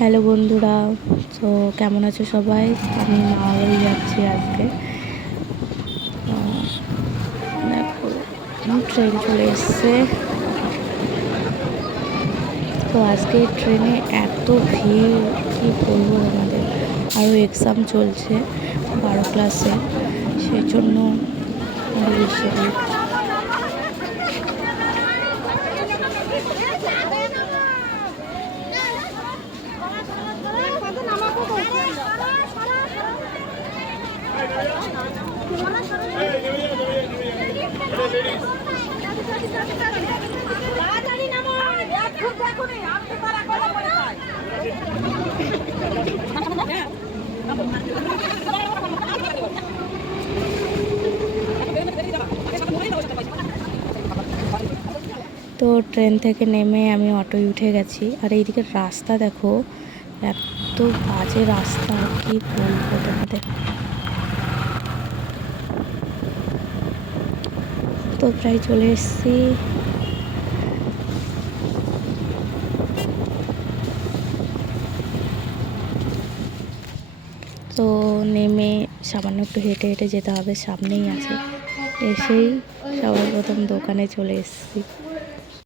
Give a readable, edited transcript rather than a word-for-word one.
Hello বন্ধুরা, তো কেমন আছো সবাই? আমি মাওয়াবাড়ি যাচ্ছি আজকে। দেখো, ট্রেন চলে এসছে। তো আজকে ট্রেনে এত ভিড়, কি বলবো তোমাদের। আরও এক্সাম চলছে 12 ক্লাসে, সেই জন্য আরও বেশি ভিড়। তো ট্রেন থেকে নেমে আমি অটোয় উঠে গেছি। আর এইদিকে রাস্তা দেখো, এত বাজে রাস্তা, কি বলবো তোমাদের। তো প্রায় চলে এসেছি। তো নেমে সামান্য একটু হেঁটে হেঁটে যেতে হবে, সামনেই আছে। এসেই সবার প্রথম দোকানে চলে এসেছি।